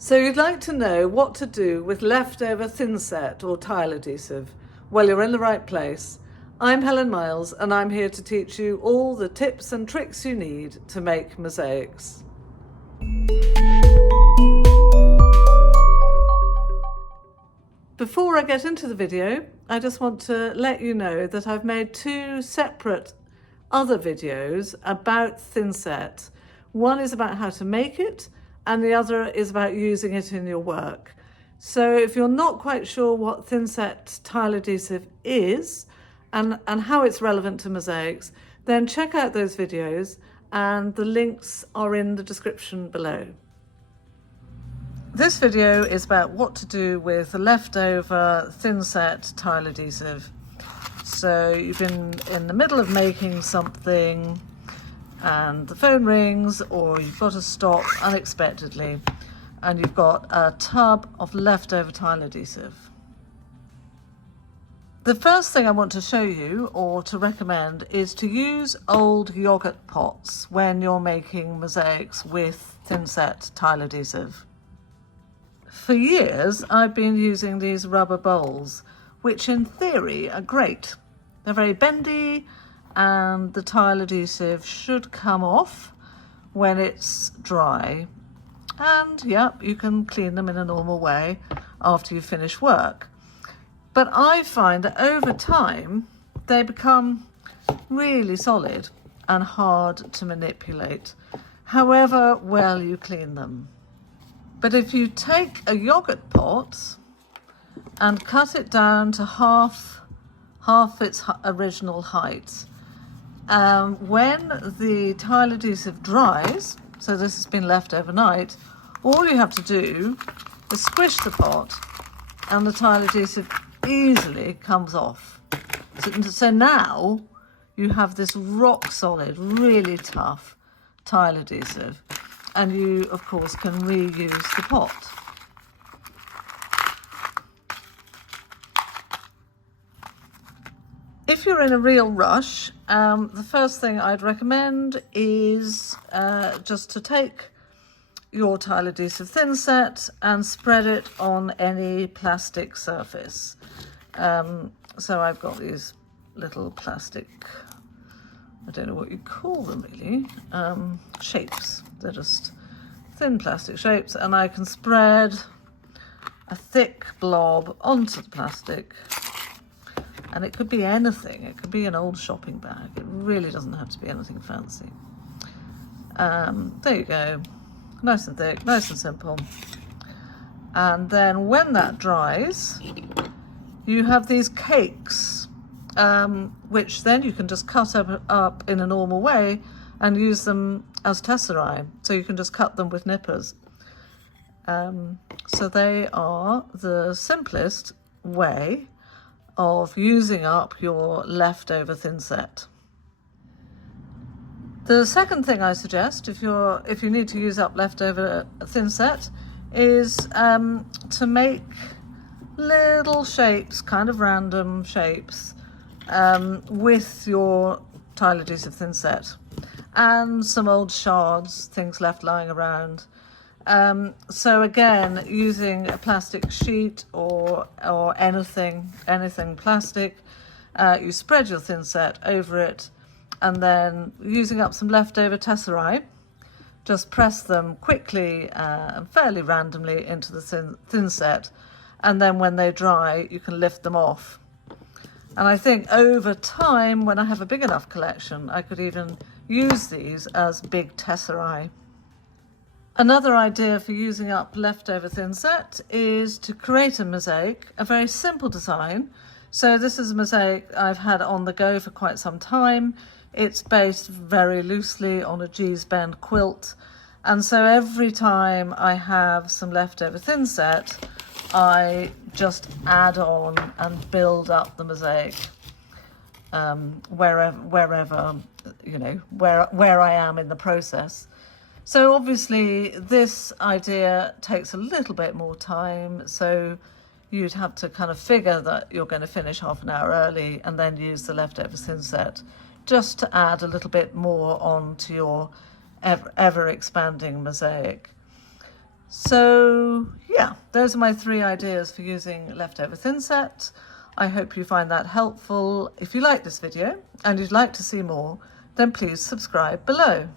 So you'd like to know what to do with leftover Thinset or tile adhesive? Well, you're in the right place. I'm Helen Miles and I'm here to teach you all the tips and tricks you need to make mosaics. Before I get into the video, I just want to let you know that I've made two separate other videos about Thinset. One is about how to make it, and the other is about using it in your work. So if you're not quite sure what Thinset tile adhesive is and how it's relevant to mosaics, then check out those videos and the links are in the description below. This video is about what to do with the leftover Thinset tile adhesive. So you've been in the middle of making something and the phone rings, or you've got to stop unexpectedly and you've got a tub of leftover tile adhesive. The first thing I want to show you or to recommend is to use old yogurt pots when you're making mosaics with Thinset tile adhesive. For years I've been using these rubber bowls, which in theory are great. They're very bendy and the tile adhesive should come off when it's dry. And yep, you can clean them in a normal way after you finish work. But I find that over time they become really solid and hard to manipulate, however well you clean them. But if you take a yogurt pot and cut it down to half its original height, when the tile adhesive dries, so this has been left overnight, all you have to do is squish the pot and the tile adhesive easily comes off. So now you have this rock solid, really tough tile adhesive, and you of course can reuse the pot. If you're in a real rush, the first thing I'd recommend is just to take your tile adhesive Thinset and spread it on any plastic surface. So I've got these little plastic, I don't know what you call them really, shapes. They're just thin plastic shapes, and I can spread a thick blob onto the plastic. And it could be anything. It could be an old shopping bag. It really doesn't have to be anything fancy. There you go. Nice and thick, nice and simple. And then when that dries, you have these cakes, which then you can just cut up in a normal way and use them as tesserae. So you can just cut them with nippers. So they are the simplest way of using up your leftover Thinset. The second thing I suggest, if you need to use up leftover Thinset, is to make little shapes, kind of random shapes, with your tile adhesive Thinset, and some old shards, things left lying around. So again, using a plastic sheet or anything plastic, you spread your Thinset over it, and then using up some leftover tesserae, just press them quickly and fairly randomly into the Thinset, and then when they dry you can lift them off. And I think over time, when I have a big enough collection, I could even use these as big tesserae. Another idea for using up leftover Thinset is to create a mosaic, a very simple design. So this is a mosaic I've had on the go for quite some time. It's based very loosely on a G's Bend quilt. And so every time I have some leftover Thinset, I just add on and build up the mosaic wherever, you know, where I am in the process. So obviously this idea takes a little bit more time, so you'd have to kind of figure that you're going to finish half an hour early and then use the leftover Thinset just to add a little bit more on to your ever expanding mosaic. So yeah, those are my 3 ideas for using leftover Thinset. I hope you find that helpful. If you like this video and you'd like to see more, then please subscribe below.